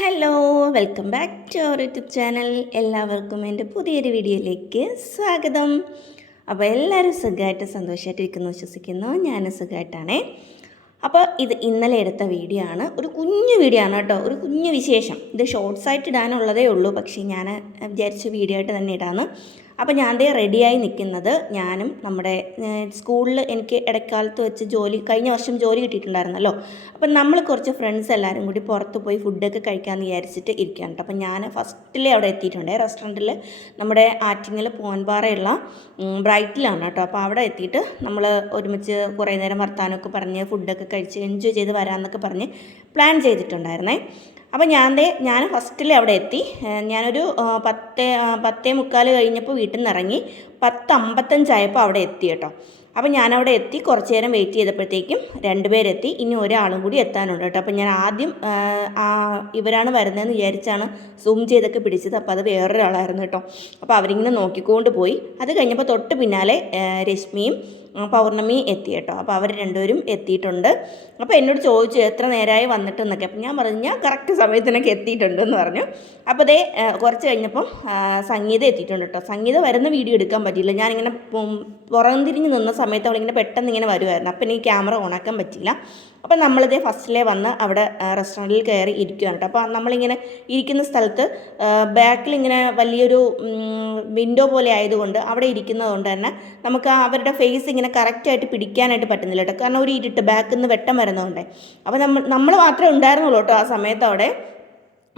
Hello, welcome back to our YouTube channel. എല്ലാവർക്കും എൻ്റെ പുതിയൊരു വീഡിയോയിലേക്ക് സ്വാഗതം. അപ്പോൾ എല്ലാവരും സുഖമായിട്ട് സന്തോഷമായിട്ടിരിക്കുന്നു വിശ്വസിക്കുന്നു. ഞാൻ സുഖമായിട്ടാണേ. അപ്പോൾ ഇത് ഇന്നലെ എടുത്ത വീഡിയോ ആണ്. ഒരു കുഞ്ഞു വീഡിയോ ആണ് കേട്ടോ, ഒരു കുഞ്ഞു വിശേഷം. ഇത് ഷോർട്സ് ആയിട്ട് ഇടാനുള്ളതേ ഉള്ളൂ, പക്ഷേ ഞാൻ വിചാരിച്ചു വീഡിയോ ആയിട്ട് തന്നെ ഇടാമെന്ന്. അപ്പോൾ ഞാൻ ദേ റെഡിയായി നിൽക്കുന്നത്, ഞാനും നമ്മുടെ സ്കൂളിൽ എനിക്ക് ഇടയ്ക്കാലത്ത് വെച്ച് കഴിഞ്ഞ വർഷം ജോലി കിട്ടിയിട്ടുണ്ടായിരുന്നല്ലോ. അപ്പം നമ്മൾ കുറച്ച് ഫ്രണ്ട്സ് എല്ലാവരും കൂടി പുറത്ത് പോയി ഫുഡൊക്കെ കഴിക്കാമെന്ന് വിചാരിച്ചിട്ട് ഇരിക്കുകയാണ് കേട്ടോ. അപ്പം ഞാൻ ഫസ്റ്റിലേ അവിടെ എത്തിയിട്ടുണ്ട്, റെസ്റ്റോറൻറ്റിൽ നമ്മുടെ ആറ്റിങ്ങൽ പൂവൻപാറയുള്ള ബ്രൈറ്റിലാണ് കേട്ടോ. അപ്പോൾ അവിടെ എത്തിയിട്ട് നമ്മൾ ഒരുമിച്ച് കുറേ നേരം വർത്താനമൊക്കെ പറഞ്ഞ് ഫുഡൊക്കെ കഴിച്ച് എൻജോയ് ചെയ്ത് വരാമെന്നൊക്കെ പറഞ്ഞ് പ്ലാൻ ചെയ്തിട്ടുണ്ടായിരുന്നേ. അപ്പോൾ ഞാൻ ഫസ്റ്റിൽ അവിടെ എത്തി. ഞാനൊരു 10:45 കഴിഞ്ഞപ്പോൾ വീട്ടിൽ നിന്ന് ഇറങ്ങി 10:55 അവിടെ എത്തി കേട്ടോ. അപ്പോൾ ഞാനവിടെ എത്തി കുറച്ച് നേരം വെയിറ്റ് ചെയ്തപ്പോഴത്തേക്കും 2 പേരെത്തി, ഇനി ഒരാളും കൂടി എത്താനുണ്ട് കേട്ടോ. അപ്പോൾ ഞാൻ ആദ്യം ഇവരാണ് വരുന്നതെന്ന് വിചാരിച്ചാണ് സൂം ചെയ്തൊക്കെ പിടിച്ചത്. അപ്പോൾ അത് വേറൊരാളായിരുന്നു കേട്ടോ. അപ്പോൾ അവരിങ്ങനെ നോക്കിക്കൊണ്ട് പോയി. അത് കഴിഞ്ഞപ്പോൾ തൊട്ട് പിന്നാലെ രശ്മിയും പൗർണമി എത്തി കേട്ടോ. അപ്പോൾ അവർ രണ്ടുപേരും എത്തിയിട്ടുണ്ട്. അപ്പോൾ എന്നോട് ചോദിച്ചു എത്ര നേരമായി വന്നിട്ടെന്നൊക്കെ. അപ്പം ഞാൻ പറഞ്ഞു ഞാൻ കറക്റ്റ് സമയത്തിനൊക്കെ എത്തിയിട്ടുണ്ടെന്ന് പറഞ്ഞു. അപ്പോൾ അതേ കുറച്ച് കഴിഞ്ഞപ്പം സംഗീത എത്തിയിട്ടുണ്ട് കേട്ടോ. സംഗീത വരുന്ന വീഡിയോ എടുക്കാൻ പറ്റിയില്ല, ഞാനിങ്ങനെ പുറം തിരിഞ്ഞ് നിന്ന സമയത്ത് അവളിങ്ങനെ പെട്ടെന്ന് ഇങ്ങനെ വരുമായിരുന്നു. അപ്പം എനിക്ക് ക്യാമറ ഓണാക്കാൻ പറ്റിയില്ല. അപ്പം നമ്മളിതേ ഫസ്റ്റിലേ വന്ന് അവിടെ റെസ്റ്റോറൻറ്റിൽ കയറി ഇരിക്കുകയാണ് കേട്ടോ. അപ്പോൾ നമ്മളിങ്ങനെ ഇരിക്കുന്ന സ്ഥലത്ത് ബാക്കിലിങ്ങനെ വലിയൊരു വിൻഡോ പോലെ ആയതുകൊണ്ട് അവിടെ ഇരിക്കുന്നതുകൊണ്ട് തന്നെ നമുക്ക് അവരുടെ ഫേസ് ഇങ്ങനെ കറക്റ്റായിട്ട് പിടിക്കാനായിട്ട് പറ്റുന്നില്ല കേട്ടോ. കാരണം ഒരു ഇരുട്ട് ബാക്കിൽ നിന്ന് വെട്ടം വരുന്നതുകൊണ്ട്. അപ്പോൾ നമ്മൾ മാത്രമേ ഉണ്ടായിരുന്നുള്ളൂ കേട്ടോ ആ സമയത്ത് അവിടെ.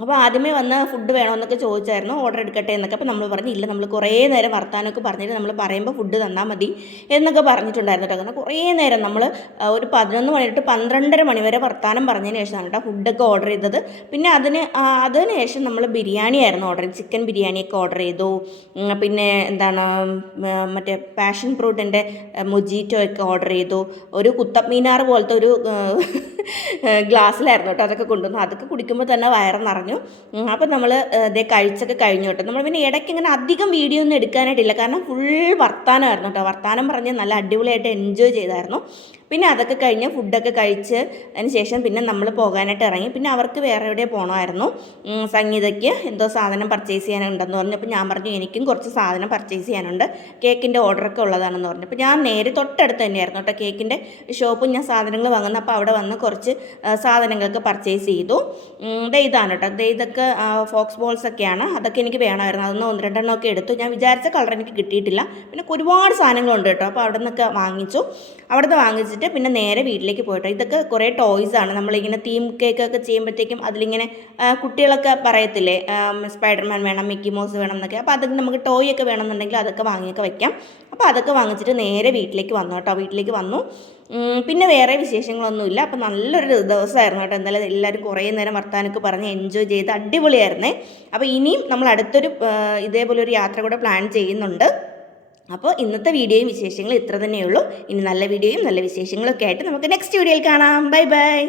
അപ്പോൾ ആദ്യമേ വന്ന് ഫുഡ് വേണമെന്നൊക്കെ ചോദിച്ചായിരുന്നു, ഓർഡർ എടുക്കട്ടെ എന്നൊക്കെ. അപ്പോൾ നമ്മൾ പറഞ്ഞു ഇല്ല, നമ്മൾ കുറേ നേരം വർത്താനമൊക്കെ പറഞ്ഞിട്ട് നമ്മൾ പറയുമ്പോൾ ഫുഡ് തന്നാൽ മതി എന്നൊക്കെ പറഞ്ഞിട്ടുണ്ടായിരുന്നു കേട്ടോ. കാരണം കുറേ നേരം നമ്മൾ ഒരു 11 മണി തൊട്ട് 12:30 മണി വരെ വർത്താനം പറഞ്ഞതിന് ശേഷമാണ് കേട്ടോ ഫുഡൊക്കെ ഓർഡർ ചെയ്തത്. പിന്നെ അതിന് ശേഷം നമ്മൾ ബിരിയാണി ആയിരുന്നു ഓർഡർ ചെയ്തത്, ചിക്കൻ ബിരിയാണിയൊക്കെ ഓർഡർ ചെയ്തു. പിന്നെ എന്താണ് മറ്റേ പാഷൻ ഫ്രൂട്ടിൻ്റെ മൊജീറ്റോ ഒക്കെ ഓർഡർ ചെയ്തു. ഒരു കുത്തബ് മീനാർ പോലത്തെ ഒരു ഗ്ലാസ്സിലായിരുന്നു കേട്ടോ അതൊക്കെ കൊണ്ടുവന്നു. അതൊക്കെ കുടിക്കുമ്പോൾ തന്നെ വയറ് നിറഞ്ഞു. അപ്പോൾ നമ്മൾ ഇതേ കഴിച്ചൊക്കെ കഴിഞ്ഞു കേട്ടോ. നമ്മൾ പിന്നെ ഇടയ്ക്ക് ഇങ്ങനെ അധികം വീഡിയോ ഒന്നും എടുക്കാനായിട്ടില്ല, കാരണം ഫുൾ വർത്താനമായിരുന്നു കേട്ടോ. വർത്താനം പറഞ്ഞ് നല്ല അടിപൊളിയായിട്ട് എൻജോയ് ചെയ്തായിരുന്നു. പിന്നെ അതൊക്കെ കഴിഞ്ഞ് ഫുഡൊക്കെ കഴിച്ച് അതിന് ശേഷം പിന്നെ നമ്മൾ പോകാനായിട്ട് ഇറങ്ങി. പിന്നെ അവർക്ക് വേറെ എവിടെ പോകണമായിരുന്നു, സംഗീതയ്ക്ക് എന്തോ സാധനം പർച്ചേസ് ചെയ്യാനുണ്ടെന്ന് പറഞ്ഞു. അപ്പോൾ ഞാൻ പറഞ്ഞു എനിക്കും കുറച്ച് സാധനം പർച്ചേസ് ചെയ്യാനുണ്ട്, കേക്കിൻ്റെ ഓർഡറൊക്കെ ഉള്ളതാണെന്ന് പറഞ്ഞു. അപ്പോൾ ഞാൻ നേരെ തൊട്ടടുത്ത് തന്നെയായിരുന്നു കേട്ടോ കേക്കിൻ്റെ ഷോപ്പും ഞാൻ സാധനങ്ങൾ വാങ്ങുന്നത്. അപ്പോൾ അവിടെ വന്ന് കുറച്ച് സാധനങ്ങൾക്ക് പർച്ചേസ് ചെയ്തു. ഇതാണ് കേട്ടോ, ഇതൊക്കെ ഫോക്സ് ബോൾസൊക്കെയാണ്, അതൊക്കെ എനിക്ക് വേണമായിരുന്നു. അതൊന്ന് 1-2 എണ്ണമൊക്കെ എടുത്തു. ഞാൻ വിചാരിച്ച കളർ എനിക്ക് കിട്ടിയിട്ടില്ല. പിന്നെ ഒരുപാട് സാധനങ്ങളുണ്ട് കേട്ടോ. അപ്പോൾ അവിടെ നിന്നൊക്കെ വാങ്ങിച്ചു. അവിടുന്ന് വാങ്ങിച്ചിട്ട് പിന്നെ നേരെ വീട്ടിലേക്ക് പോയിട്ടോ. ഇതൊക്കെ കുറേ ടോയ്സാണ്. നമ്മളിങ്ങനെ തീം കേക്കൊക്കെ ചെയ്യുമ്പോഴത്തേക്കും അതിലിങ്ങനെ കുട്ടികളൊക്കെ പറയത്തില്ലേ സ്പൈഡർമാൻ വേണം, മിക്കി മൗസ് വേണം എന്നൊക്കെ. അപ്പോൾ അതൊക്കെ നമുക്ക് ടോയ് ഒക്കെ വേണമെന്നുണ്ടെങ്കിൽ അതൊക്കെ വാങ്ങിയൊക്കെ വയ്ക്കാം. അപ്പോൾ അതൊക്കെ വാങ്ങിച്ചിട്ട് നേരെ വീട്ടിലേക്ക് വന്നു കേട്ടോ. വീട്ടിലേക്ക് വന്നു. പിന്നെ വേറെ വിശേഷങ്ങളൊന്നുമില്ല. അപ്പോൾ നല്ലൊരു ദിവസമായിരുന്നു കേട്ടോ. എന്തായാലും എല്ലാവരും കുറേ നേരം വർത്താനൊക്കെ പറഞ്ഞ് എൻജോയ് ചെയ്ത് അടിപൊളിയായിരുന്നേ. അപ്പോൾ ഇനിയും നമ്മൾ അടുത്തൊരു ഇതേപോലെ ഒരു യാത്ര കൂടെ പ്ലാൻ ചെയ്യുന്നുണ്ട്. അപ്പോൾ ഇന്നത്തെ വീഡിയോയും വിശേഷങ്ങളും ഇത്ര തന്നെയുള്ളൂ. ഇനി നല്ല വീഡിയോയും നല്ല വിശേഷങ്ങളൊക്കെ ആയിട്ട് നമുക്ക് നെക്സ്റ്റ് വീഡിയോയിൽ കാണാം. Bye bye.